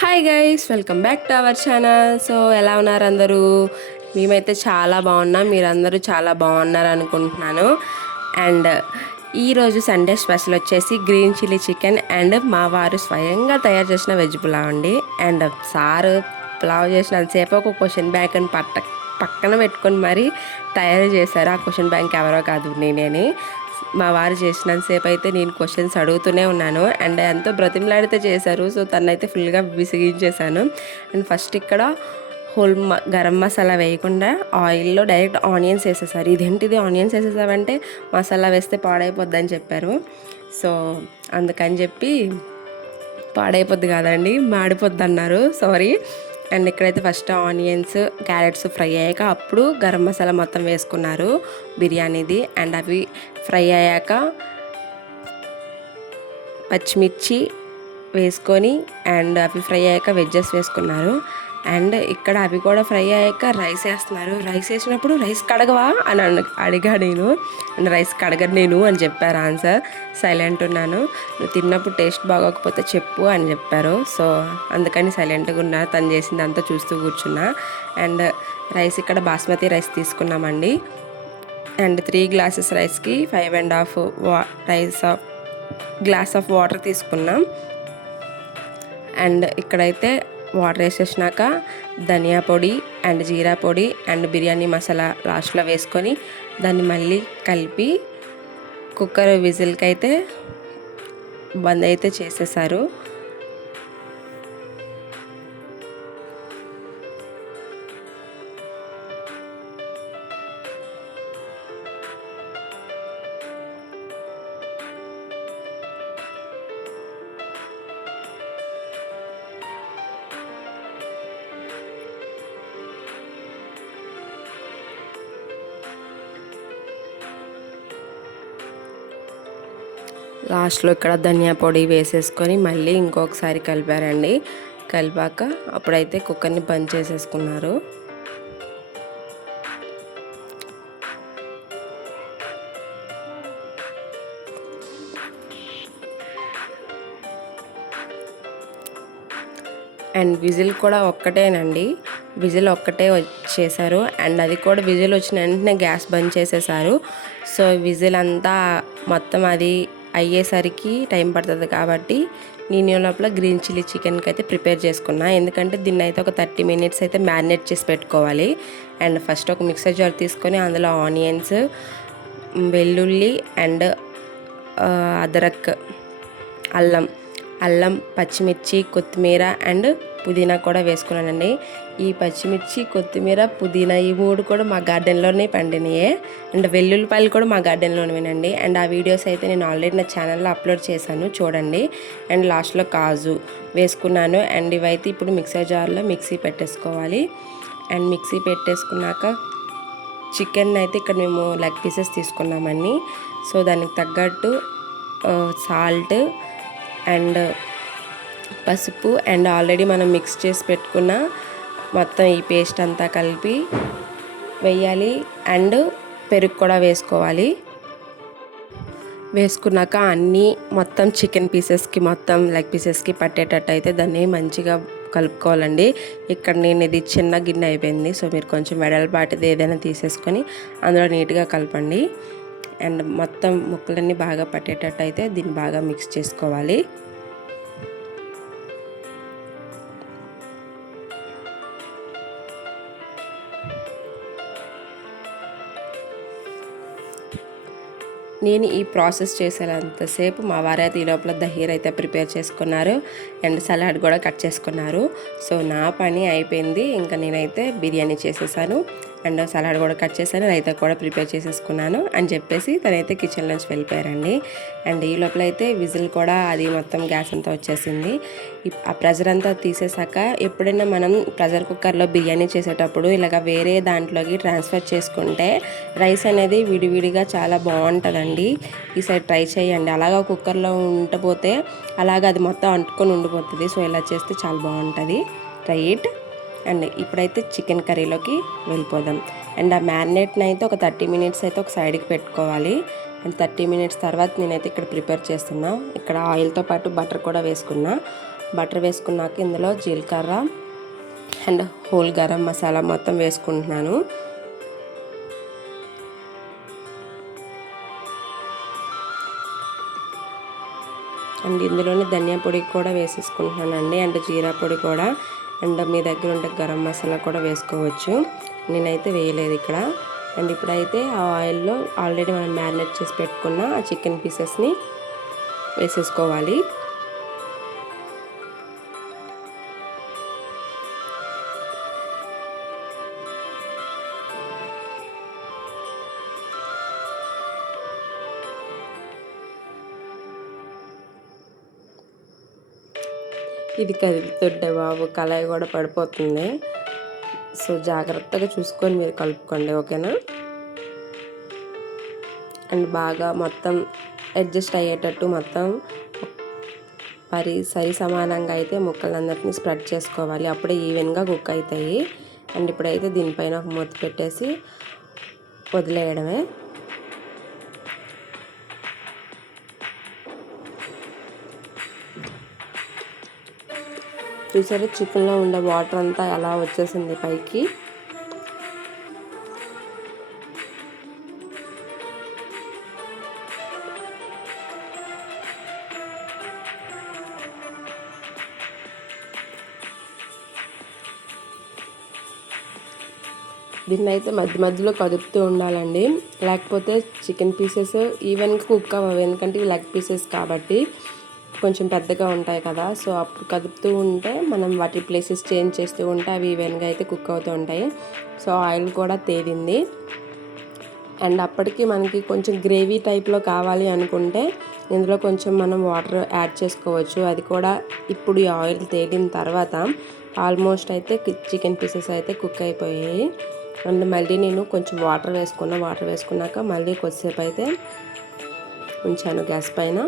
Hi guys, welcome back to our channel. So ఎలా ఉన్నారు అందరూ? మేమైతే చాలా బాగున్నాం, మీరందరూ చాలా బాగున్నారు అనుకుంటున్నాను. అండ్ ఈరోజు సండే స్పెషల్ వచ్చేసి గ్రీన్ చిల్లీ చికెన్ అండ్ మా వారు స్వయంగా తయారు చేసిన వెజ్ పులావ్ అండి. అండ్ సారు పులావ్ చేసినంతసేపు ఒక క్వశ్చన్ బ్యాంక్ అని పక్కన పెట్టుకొని మరీ తయారు చేశారు. ఆ క్వశ్చన్ బ్యాంక్ ఎవరో కాదు, నేనేని. మా వారు చేసినంతసేపు అయితే నేను క్వశ్చన్స్ అడుగుతూనే ఉన్నాను. అండ్ ఎంతో బ్రతిమలాడితే చేశారు. సో తనైతే ఫుల్గా విసిగించేశాను. అండ్ ఫస్ట్ ఇక్కడ గరం మసాలా వేయకుండా ఆయిల్లో డైరెక్ట్ ఆనియన్స్ వేసేసారు. ఇదేంటిది ఆనియన్స్ వేసేసావంటే మసాలా వేస్తే పాడైపోద్దని చెప్పారు. సో అందుకని చెప్పి పాడైపోద్ది కాదండి, మాడిపోద్ది అన్నారు, సారీ. అండ్ ఇక్కడైతే ఫస్ట్ ఆనియన్స్ క్యారెట్స్ ఫ్రై అయ్యాక అప్పుడు గరం మసాలా మొత్తం వేసుకున్నారు బిర్యానీది. అండ్ అవి ఫ్రై అయ్యాక పచ్చిమిర్చి వేసుకొని అండ్ అవి ఫ్రై అయ్యాక వెజ్జెస్ వేసుకున్నారు. అండ్ ఇక్కడ అవి కూడా ఫ్రై అయ్యాక రైస్ వేస్తున్నారు. రైస్ వేసినప్పుడు రైస్ కడగవా అని అడిగా నేను. అండ్ రైస్ కడగను నేను అని చెప్పారు ఆన్సర్. సైలెంట్ ఉన్నాను. నువ్వు తిన్నప్పుడు టేస్ట్ బాగోకపోతే చెప్పు అని చెప్పారు. సో అందుకని సైలెంట్గా ఉన్నా, తను చేసింది అంతా చూస్తూ కూర్చున్నా. అండ్ రైస్ ఇక్కడ బాస్మతి రైస్ తీసుకున్నామండి. అండ్ 3 గ్లాసెస్ రైస్కి 5.5 గ్లాస్ ఆఫ్ వాటర్ తీసుకున్నాం. అండ్ ఇక్కడైతే వాటర్ వేసేసినాక ధనియా పొడి అండ్ జీరా పొడి అండ్ బిర్యానీ మసాలా లాస్ట్లో వేసుకొని దాన్ని మళ్ళీ కలిపి కుక్కర్ విజిల్కి అయితే బంద్ అయితే చేసేసారు. లాస్ట్లో ఇక్కడ ధనియా పొడి వేసేసుకొని మళ్ళీ ఇంకొకసారి కలిపారండి. కలిపాక అప్పుడైతే కుక్కర్ని బంద్ చేసేసుకున్నారు. అండ్ విజిల్ కూడా ఒక్కటేనండి, విజిల్ ఒక్కటే వచ్చేసారు. అండ్ అది కూడా విజిల్ వచ్చిన వెంటనే గ్యాస్ బంద్ చేసేసారు. సో విజిల్ అంతా మొత్తం అది అయ్యేసరికి టైం పడుతుంది కాబట్టి నేను లోపల గ్రీన్ చిల్లీ చికెన్కి అయితే ప్రిపేర్ చేసుకున్నా. ఎందుకంటే దీన్ని అయితే ఒక 30 మినిట్స్ అయితే మ్యారినేట్ చేసి పెట్టుకోవాలి. అండ్ ఫస్ట్ ఒక మిక్సర్ జార్ తీసుకొని అందులో ఆనియన్స్, వెల్లుల్లి అండ్ అదరక్, అల్లం, పచ్చిమిర్చి, కొత్తిమీర అండ్ పుదీనా కూడా వేసుకున్నానండి. ఈ పచ్చిమిర్చి, కొత్తిమీర, పుదీనా ఈ 3 కూడా మా గార్డెన్లోనే పండినాయే. అండ్ వెల్లుల్లిపాయలు కూడా మా గార్డెన్లోనేనండి. అండ్ ఆ వీడియోస్ అయితే నేను ఆల్రెడీ నా ఛానల్లో అప్లోడ్ చేశాను, చూడండి. అండ్ లాస్ట్లో కాజు వేసుకున్నాను. అండ్ ఇవైతే ఇప్పుడు మిక్సర్ జార్లో మిక్సీ పెట్టేసుకోవాలి. అండ్ మిక్సీ పెట్టేసుకున్నాక చికెన్ అయితే ఇక్కడ మేము లెగ్ పీసెస్ తీసుకున్నామని. సో దానికి తగ్గట్టు సాల్ట్ అండ్ పసుపు అండ్ ఆల్రెడీ మనం మిక్స్ చేసి పెట్టుకున్న మొత్తం ఈ పేస్ట్ అంతా కలిపి వేయాలి. అండ్ పెరుగు కూడా వేసుకోవాలి. వేసుకున్నాక అన్నీ మొత్తం చికెన్ పీసెస్కి, మొత్తం లెగ్ పీసెస్కి పట్టేటట్టు అయితే దాన్ని మంచిగా కలుపుకోవాలండి. ఇక్కడ నేను ఇది చిన్న గిన్నె అయిపోయింది. సో మీరు కొంచెం వెడల్పాటిది ఏదైనా తీసేసుకొని అందులో నీట్గా కలపండి. అండ్ మొత్తం ముక్కలన్నీ బాగా పట్టేటట్టు అయితే దీన్ని బాగా మిక్స్ చేసుకోవాలి. నేను ఈ ప్రాసెస్ చేసేంతసేపు మా వారైతే ఈ లోపల దహీర్ అయితే ప్రిపేర్ చేసుకున్నారు. అండ్ సలాడ్ కూడా కట్ చేసుకున్నారు. సో నా పని అయిపోయింది. ఇంకా నేనైతే బిర్యానీ చేసేసాను అండ్ సలాడ్ కూడా కట్ చేశాను, రైతా కూడా ప్రిపేర్ చేసేసుకున్నాను అని చెప్పేసి తనైతే కిచెన్ నుంచి వెళ్ళిపోయారండి. అండ్ ఈ లోపల అయితే విజిల్ కూడా అది మొత్తం గ్యాస్ అంతా వచ్చేసింది. ఆ ప్రెజర్ అంతా తీసేసాక ఎప్పుడైనా మనం ప్రెజర్ కుక్కర్లో బిర్యానీ చేసేటప్పుడు ఇలాగ వేరే దాంట్లోకి ట్రాన్స్ఫర్ చేసుకుంటే రైస్ అనేది విడివిడిగా చాలా బాగుంటుందండి. ఈసారి ట్రై చేయండి. అలాగా కుక్కర్లో ఉండిపోతే అలాగ అది మొత్తం అంటుకొని ఉండిపోతుంది. సో ఇలా చేస్తే చాలా బాగుంటుంది, ట్రై ఇట్. అండ్ ఇప్పుడైతే చికెన్ కర్రీలోకి వెళ్ళిపోదాం. అండ్ ఆ మ్యారినేట్ని అయితే ఒక 30 మినిట్స్ అయితే ఒక సైడ్కి పెట్టుకోవాలి. అండ్ 30 మినిట్స్ తర్వాత నేనైతే ఇక్కడ ప్రిపేర్ చేస్తున్నా. ఇక్కడ ఆయిల్తో పాటు బటర్ కూడా వేసుకున్నా. బటర్ వేసుకున్నాక ఇందులో జీలకర్ర అండ్ హోల్ గరం మసాలా మొత్తం వేసుకుంటున్నాను. అండ్ ఇందులోనే ధనియా పొడి కూడా వేసేసుకుంటున్నానండి, అండ్ జీరా పొడి కూడా, అండ్ మీ దగ్గర ఉంటే గరం మసాలా కూడా వేసుకోవచ్చు. నేనైతే వేయలేదు ఇక్కడ. అండ్ ఇప్పుడైతే ఆ ఆయిల్లో ఆల్రెడీ మనం మ్యారినేట్ చేసి పెట్టుకున్న ఆ చికెన్ పీసెస్ని వేసేసుకోవాలి. ఇది కదుపుతుంటే బాబు కళాయి కూడా పడిపోతుంది. సో జాగ్రత్తగా చూసుకొని మీరు కలుపుకోండి, ఓకేనా. అండ్ బాగా మొత్తం అడ్జస్ట్ అయ్యేటట్టు మొత్తం సరి సమానంగా అయితే ముక్కలందరినీ స్ప్రెడ్ చేసుకోవాలి, అప్పుడే ఈవెన్గా కుక్ అవుతాయి. అండ్ ఇప్పుడైతే దీనిపైన ఒక మూత పెట్టేసి వదిలేయడమే. చూసారా చికెన్లో ఉండే వాటర్ అంతా ఎలా వచ్చేసింది పైకి. దీన్ని అయితే మధ్య మధ్యలో కదుపుతూ ఉండాలండి, లేకపోతే చికెన్ పీసెస్ ఈవెన్గా కుక్ అవ్వవు. ఎందుకంటే ఇవి లెగ్ పీసెస్ కాబట్టి కొంచెం పెద్దగా ఉంటాయి కదా. సో అప్పుడు కదుపుతూ ఉంటే మనం వాటి ప్లేసెస్ చేంజ్ చేస్తూ ఉంటే అవి ఈవెన్గా అయితే కుక్ అవుతూ ఉంటాయి. సో ఆయిల్ కూడా తేలింది. అండ్ అప్పటికి మనకి కొంచెం గ్రేవీ టైప్లో కావాలి అనుకుంటే ఇందులో కొంచెం మనం వాటర్ యాడ్ చేసుకోవచ్చు. అది కూడా ఇప్పుడు ఈ ఆయిల్ తేలిన తర్వాత ఆల్మోస్ట్ అయితే చికెన్ పీసెస్ అయితే కుక్ అయిపోయాయి. అండ్ మళ్ళీ నేను కొంచెం వాటర్ వేసుకున్నాక మళ్ళీ కొద్దిసేపు అయితే ఉంచాను గ్యాస్ పైన.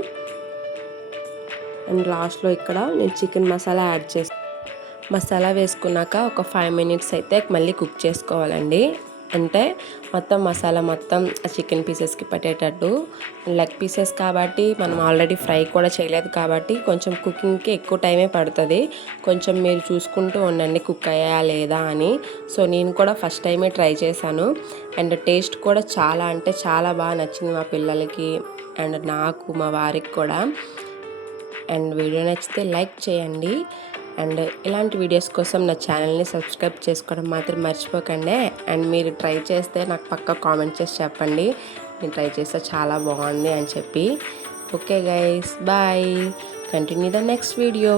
అండ్ లాస్ట్లో ఇక్కడ నేను చికెన్ మసాలా యాడ్ చేసి మసాలా వేసుకున్నాక ఒక 5 minutes అయితే మళ్ళీ కుక్ చేసుకోవాలండి. అంటే మొత్తం మసాలా మొత్తం చికెన్ పీసెస్కి పట్టేటట్టు. లెగ్ పీసెస్ కాబట్టి మనం ఆల్రెడీ ఫ్రై కూడా చేయలేదు కాబట్టి కొంచెం కుకింగ్కి ఎక్కువ టైమే పడుతుంది. కొంచెం మీరు చూసుకుంటూ ఉండండి కుక్ అయ్యా లేదా అని. సో నేను కూడా ఫస్ట్ టైమే ట్రై చేశాను. అండ్ టేస్ట్ కూడా చాలా అంటే చాలా బాగా నచ్చింది మా పిల్లలకి అండ్ నాకు, మా వారికి కూడా. అండ్ వీడియో నచ్చితే లైక్ చేయండి. అండ్ ఇలాంటి వీడియోస్ కోసం నా ఛానల్ని సబ్స్క్రైబ్ చేసుకోవడం మాత్రం మర్చిపోకండి. అండ్ మీరు ట్రై చేస్తే నాకు పక్కా కామెంట్ చేసి చెప్పండి, నేను ట్రై చేస్తే చాలా బాగుంది అని చెప్పి. Okay guys, bye. Continue the next video.